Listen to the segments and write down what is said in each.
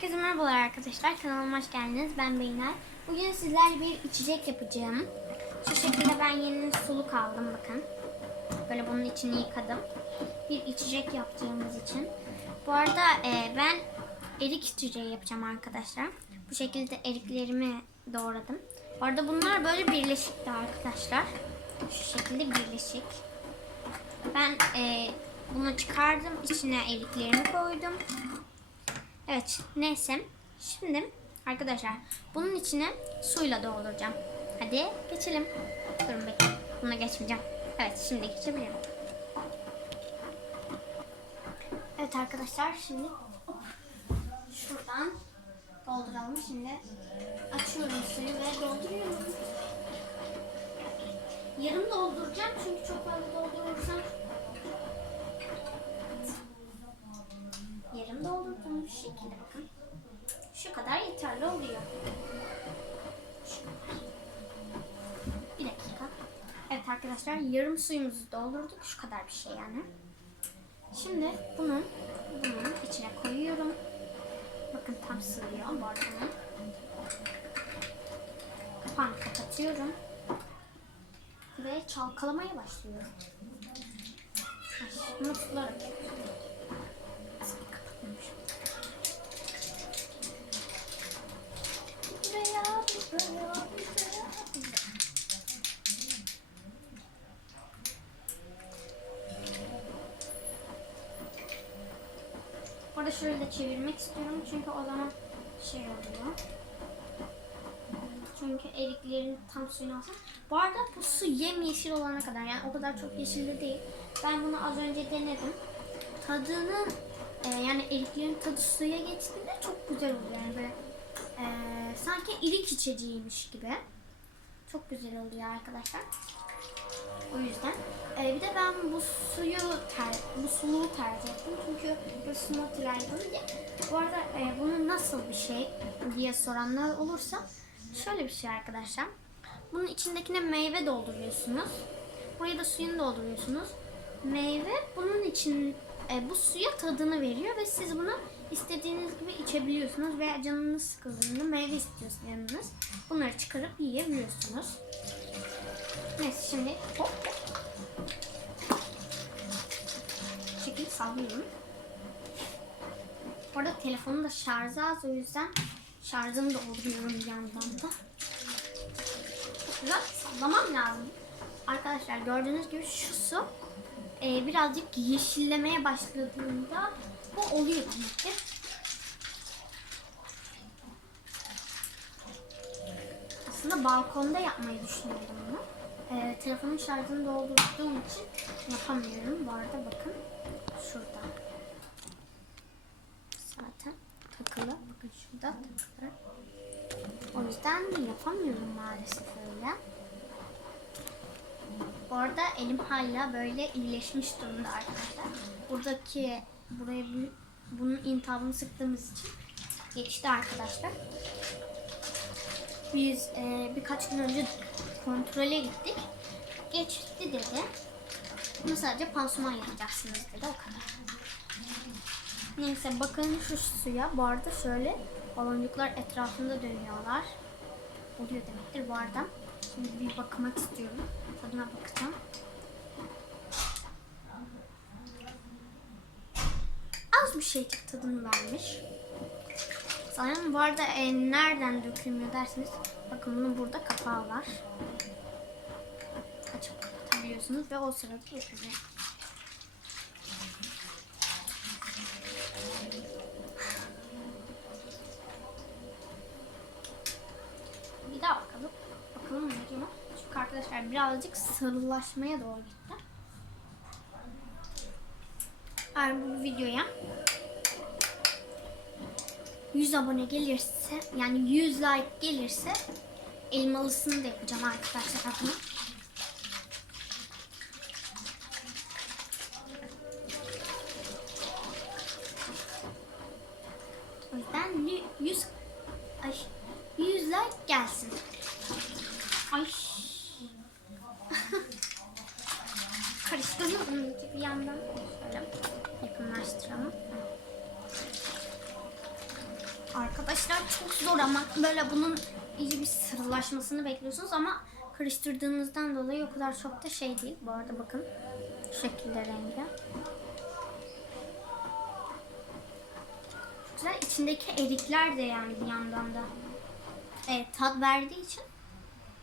Herkese merhabalar arkadaşlar. Kanalıma hoş geldiniz. Ben Beynel. Bugün sizlerle bir içecek yapacağım. Şu şekilde ben yeni suluk aldım bakın. Böyle bunun içini yıkadım. Bir içecek yapacağımız için. Bu arada e, ben erik içeceği yapacağım arkadaşlar. Bu şekilde eriklerimi doğradım. Bu arada bunlar böyle birleşikti arkadaşlar. Şu şekilde birleşik. Ben e, bunu çıkardım. içine eriklerimi koydum. Evet neyse. Şimdi arkadaşlar bunun içine suyla dolduracağım. Hadi geçelim. Durun bekleyin. Buna geçmeyeceğim. Evet şimdi geçebilirim. Evet arkadaşlar şimdi şuradan dolduralım. Şimdi açıyorum suyu ve dolduruyorum. Yarım dolduracağım çünkü çok fazla doldurursam arkadaşlar yarım suyumuzu doldurduk. Şu kadar bir şey yani. Şimdi bunu bunun içine koyuyorum. Bakın tam sığıyor bunun. Kapağını kapatıyorum. Ve çalkalamaya başlıyorum. Ay, Bunu tutarım. Buraya, buraya, buraya, buraya. Burada şöyle de çevirmek istiyorum çünkü o zaman şey oluyor. Çünkü eriklerin tam suyunu alsın. Bu arada bu su yemyeşil olana kadar yani o kadar çok yeşil de değil. Ben bunu az önce denedim. Tadının e, yani eriklerin tadı suya geçtiğinde çok güzel oluyor. Yani böyle e, sanki irik içeceğiymiş gibi. Çok güzel oluyor arkadaşlar. O yüzden. E, bir de ben bu suyu ter, bu suluğu tercih ettim. Çünkü bu smoothie'ler diye. Bu arada e, bunun nasıl bir şey diye soranlar olursa şöyle bir şey arkadaşlar. Bunun içindekine meyve dolduruyorsunuz. Buraya da suyunu dolduruyorsunuz. Meyve bunun için e, bu suya tadını veriyor ve siz bunu istediğiniz gibi içebiliyorsunuz veya canınız sıkıldığında meyve istiyorsanız bunları çıkarıp yiyebiliyorsunuz. Neyse şimdi hop. Şekilde sallıyorum. Bu arada telefonun da şarjı az o yüzden şarjımı dolduruyorum bir yandan da. Çok güzel sallamam lazım. Arkadaşlar gördüğünüz gibi şu su e, birazcık yeşillemeye başladığında bu oluyor demektir. Aslında balkonda yapmayı düşünüyorum bunu. E, telefonun şarjını doldurduğum için yapamıyorum. Bu arada bakın şurada. Zaten takılı. Bakın şurada takılı. O yüzden yapamıyorum maalesef öyle. Bu arada elim hala böyle iyileşmiş durumda arkadaşlar. Buradaki buraya bu- bunun intihabını sıktığımız için geçti arkadaşlar. Biz e, birkaç gün önce kontrole gittik. Geçti dedi. Bunu sadece pansuman yapacaksınız dedi o kadar. Neyse bakın şu suya. Bu arada şöyle baloncuklar etrafında dönüyorlar. Oluyor demektir bu arada. Şimdi bir bakmak istiyorum. Tadına bakacağım. Az bir şey tadını vermiş. Sanırım bu arada e, nereden dökülmüyor derseniz bakın bunun burada kapağı var. Açıp kapatabiliyorsunuz ve o sırada dökülüyor. Bir daha bakalım. Bakalım ne diyor. Çünkü arkadaşlar birazcık sarılaşmaya doğru gitti. Eğer bu videoya 100 abone gelirse yani 100 like gelirse elmalısını da yapacağım arkadaşlar bunu. O yüzden 100 ay 100 like gelsin. Ay. Karıştırıyorum bir yandan. Yakınlaştıralım. Arkadaşlar çok zor ama böyle bunun iyice bir sıralaşmasını bekliyorsunuz ama karıştırdığınızdan dolayı o kadar çok da şey değil. Bu arada bakın şu şekilde rengi. Çok güzel. İçindeki erikler de yani bir yandan da evet, tat verdiği için.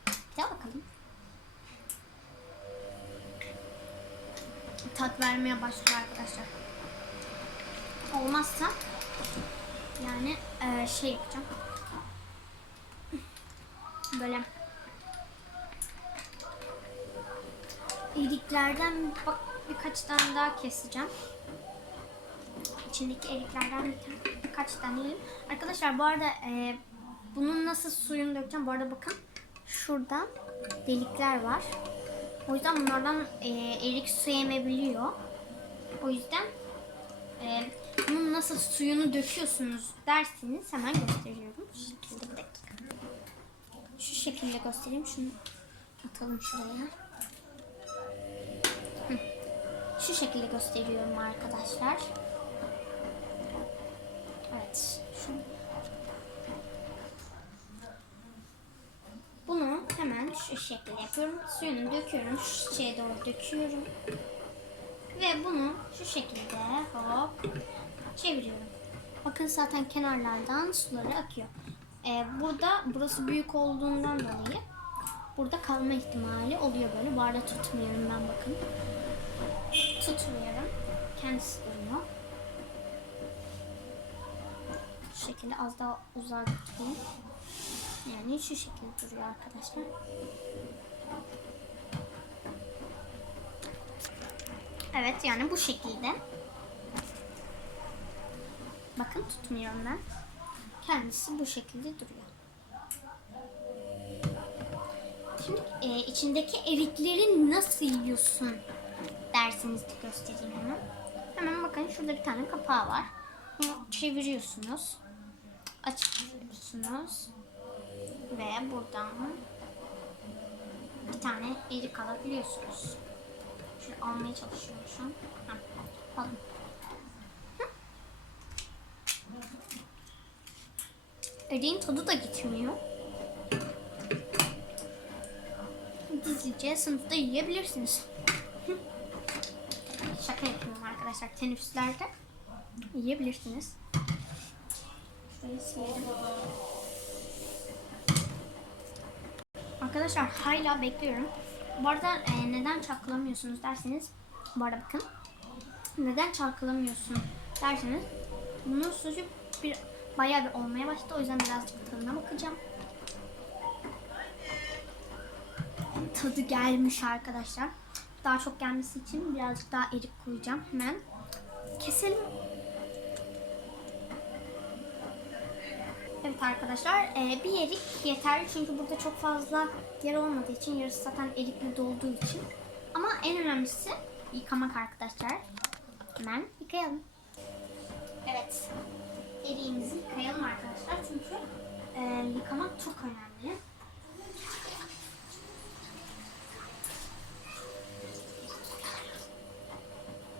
Bir daha bakalım. Tat vermeye başlıyor arkadaşlar. Olmazsa yani eee, şey yapacağım. Böyle eriklerden bak birkaç tane daha keseceğim. İçindeki eriklerden birkaç tane yiyeyim. Arkadaşlar bu arada eee, bunun nasıl suyunu dökeceğim. Bu arada bakın şurada delikler var. O yüzden bunlardan eee, erik su emebiliyor. O yüzden eee, bunun nasıl suyunu döküyorsunuz derseniz hemen gösteriyorum. Şu şekilde bir dakika. Şu şekilde göstereyim. Şunu atalım şuraya. Şu şekilde gösteriyorum arkadaşlar. Evet. Bunu hemen şu şekilde yapıyorum. Suyunu döküyorum. Şu şeye doğru döküyorum. Ve bunu şu şekilde hop çeviriyorum. Bakın zaten kenarlardan suları akıyor. Ee, burada burası büyük olduğundan dolayı burada kalma ihtimali oluyor böyle. Bu arada tutmuyorum ben bakın. Tutmuyorum. Kendisi duruyor. Şu şekilde az daha uzağa tutayım. Yani şu şekilde duruyor arkadaşlar. Evet yani bu şekilde. Bakın tutmuyorum ben. Kendisi bu şekilde duruyor. Şimdi e, içindeki erikleri nasıl yiyorsun derseniz de göstereyim hemen. Hemen bakın şurada bir tane kapağı var. Bunu çeviriyorsunuz. Açıyorsunuz. Ve buradan bir tane erik alabiliyorsunuz. Şöyle almaya çalışıyorum şu an. Heh, aldım. Eriğin tadı da gitmiyor. Gizlice sınıfta yiyebilirsiniz. Şaka yapıyorum arkadaşlar. Teneffüslerde yiyebilirsiniz. Arkadaşlar hala bekliyorum. Bu arada e, neden çalkalamıyorsunuz derseniz bu arada bakın. Neden çalkalamıyorsun derseniz bunun suyu bir bayağı bir olmaya başladı. O yüzden birazcık tadına bakacağım. Tadı gelmiş arkadaşlar. Daha çok gelmesi için birazcık daha erik koyacağım. Hemen keselim. Evet arkadaşlar e, bir erik yeterli çünkü burada çok fazla yer olmadığı için yarısı zaten erikli dolduğu için. Ama en önemlisi yıkamak arkadaşlar. Hemen yıkayalım. Evet eriğimizi yıkayalım arkadaşlar çünkü e, yıkamak çok önemli.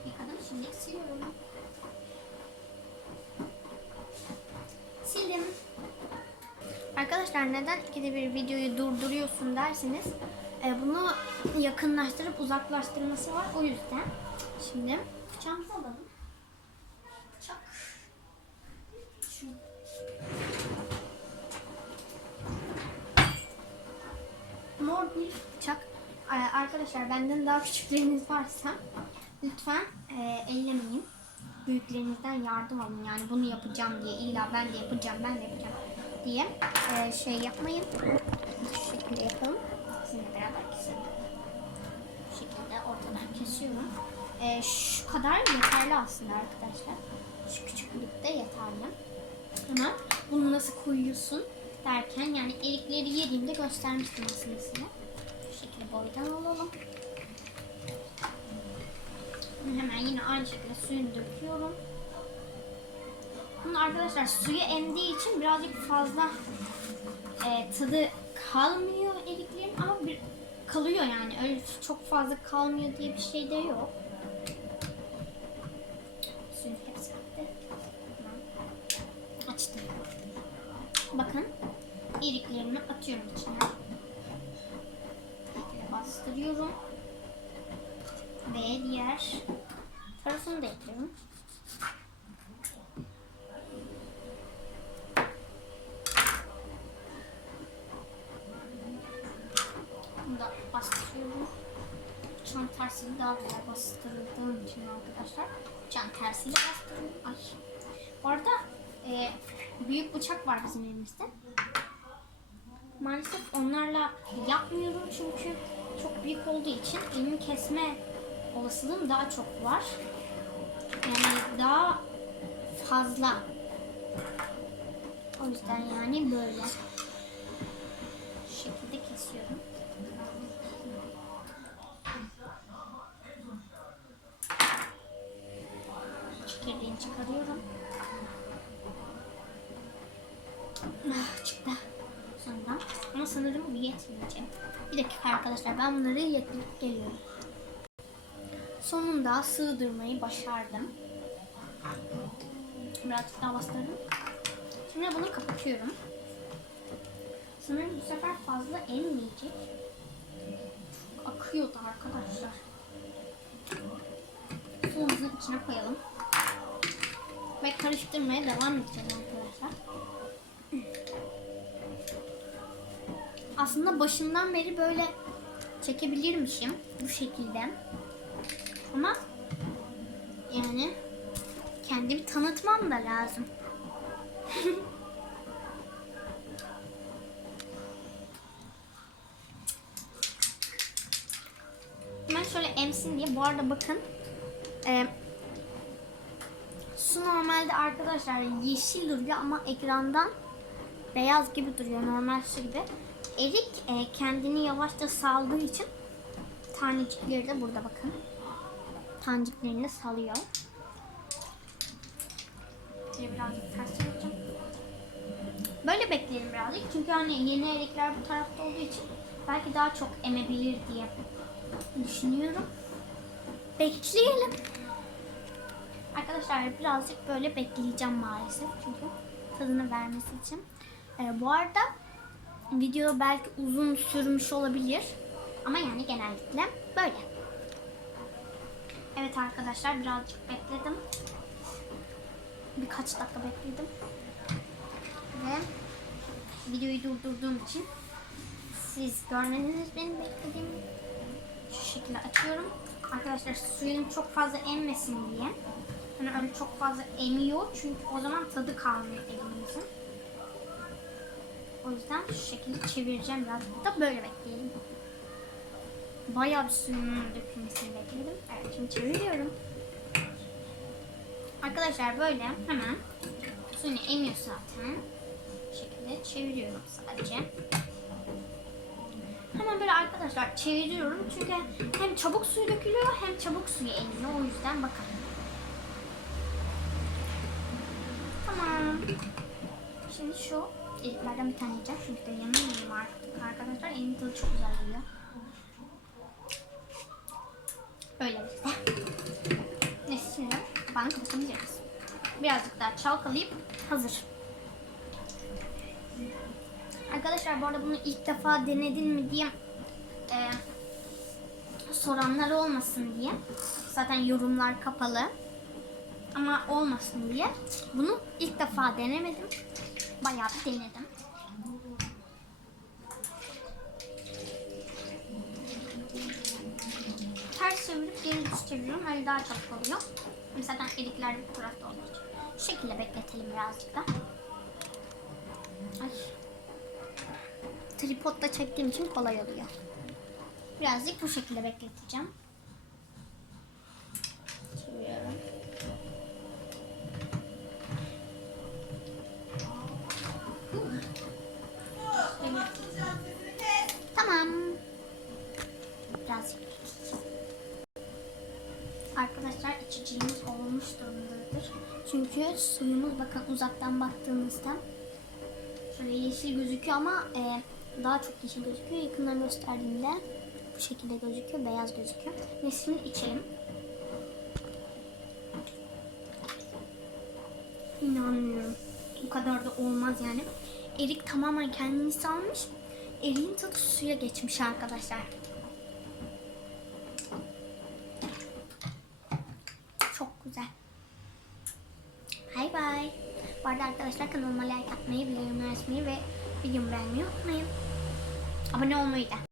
Yıkadım şimdi siliyorum. Sildim. Arkadaşlar neden ikide bir videoyu durduruyorsun derseniz e, bunu yakınlaştırıp uzaklaştırması var o yüzden. Şimdi bıçağımızı alalım. Arkadaşlar benden daha küçükleriniz varsa lütfen e, ellemeyin. Büyüklerinizden yardım alın. Yani bunu yapacağım diye illa ben de yapacağım ben de yapacağım diye e, şey yapmayın. Şu şekilde yapalım. Sizinle beraber keselim. Bu şekilde ortadan kesiyorum. E, şu kadar yeterli aslında arkadaşlar. Şu küçüklükte yeterli. Hemen bunu nasıl koyuyorsun derken yani erikleri yediğimde göstermiştim aslında size. Boydan alalım. Hemen yine aynı şekilde suyunu döküyorum. Bunu arkadaşlar suyu emdiği için birazcık fazla e, tadı kalmıyor eriklerin ama bir, kalıyor yani öyle çok fazla kalmıyor diye bir şey de yok. Suyun hepsi bitti. Açtım. Bakın iriklerimi atıyorum içine. Bastırıyorum. Ve diğer tarafını da yapıyorum. Bunu da bastırıyorum. Çan tersiyle daha güzel bastırıldığım için arkadaşlar. Çan tersiyle bastırıyorum. Ay. Bu arada e, büyük bıçak var bizim elimizde. Maalesef onlarla yapmıyorum çünkü çok büyük olduğu için elimi kesme olasılığım daha çok var. Yani daha fazla. O yüzden yani böyle. Şekilde kesiyorum. Çekirdeğini çıkarıyorum. Ah, çıktı. Yetmeyecek. Bir dakika arkadaşlar ben bunları yakıp geliyorum. Sonunda sığdırmayı başardım. Birazcık daha bastırdım. Şimdi bunu kapatıyorum. Sanırım bu sefer fazla emmeyecek. Çok akıyordu arkadaşlar. Suyumuzun içine koyalım. Ve karıştırmaya devam edeceğiz arkadaşlar. Aslında başından beri böyle çekebilirmişim bu şekilde. Ama yani kendimi tanıtmam da lazım. Hemen şöyle emsin diye. Bu arada bakın. Ee, su normalde arkadaşlar yeşil duruyor ama ekrandan beyaz gibi duruyor. Normal su gibi. Erik e, kendini yavaşça saldığı için tanecikleri de burada bakın. Taneciklerini salıyor. Şöyle birazcık ters. Böyle bekleyelim birazcık. Çünkü hani yeni erikler bu tarafta olduğu için belki daha çok emebilir diye düşünüyorum. Bekleyelim. Arkadaşlar birazcık böyle bekleyeceğim maalesef. Çünkü tadını vermesi için. Ee, bu arada video belki uzun sürmüş olabilir. Ama yani genellikle böyle. Evet arkadaşlar birazcık bekledim. Birkaç dakika bekledim. Ve videoyu durdurduğum için siz görmediniz benim beklediğimi. Şu şekilde açıyorum. Arkadaşlar suyun çok fazla emmesin diye. Hani öyle çok fazla emiyor çünkü o zaman tadı kalmıyor elimizin. O yüzden şu şekilde çevireceğim birazcık da böyle bekleyelim. Bayağı bir suyunun dökülmesini bekledim. Evet şimdi çeviriyorum. Arkadaşlar böyle hemen suyunu emiyor zaten. Bu şekilde çeviriyorum sadece. Hemen böyle arkadaşlar çeviriyorum çünkü hem çabuk suyu dökülüyor hem çabuk suyu emiyor. O yüzden bakın. Tamam. Şimdi şu ilklerden bir tane yiyeceğim. Çünkü de artık arkadaşlar. Elimin tadı çok güzel geliyor. Böyle işte. Neyse şimdi kapağını kapatabiliriz. Birazcık daha çalkalayıp hazır. Arkadaşlar bu arada bunu ilk defa denedin mi diye e, soranlar olmasın diye. Zaten yorumlar kapalı. Ama olmasın diye bunu ilk defa denemedim. Bayağı bir denedim. Ters çevirip geri düz çeviriyorum. Öyle daha çok oluyor. Zaten erikler bu tarafta olduğu. Şu şekilde bekletelim birazcık da. Ay. Tripodla çektiğim için kolay oluyor. Birazcık bu şekilde bekleteceğim. Suyumuz bakın uzaktan baktığımızda şöyle yeşil gözüküyor ama e, daha çok yeşil gözüküyor. Yakından gösterdiğimde bu şekilde gözüküyor. Beyaz gözüküyor. Neyse şimdi içelim. İnanmıyorum. Bu kadar da olmaz yani. erik tamamen kendini salmış. Eriğin tadı suya geçmiş arkadaşlar. Abone olmayı da.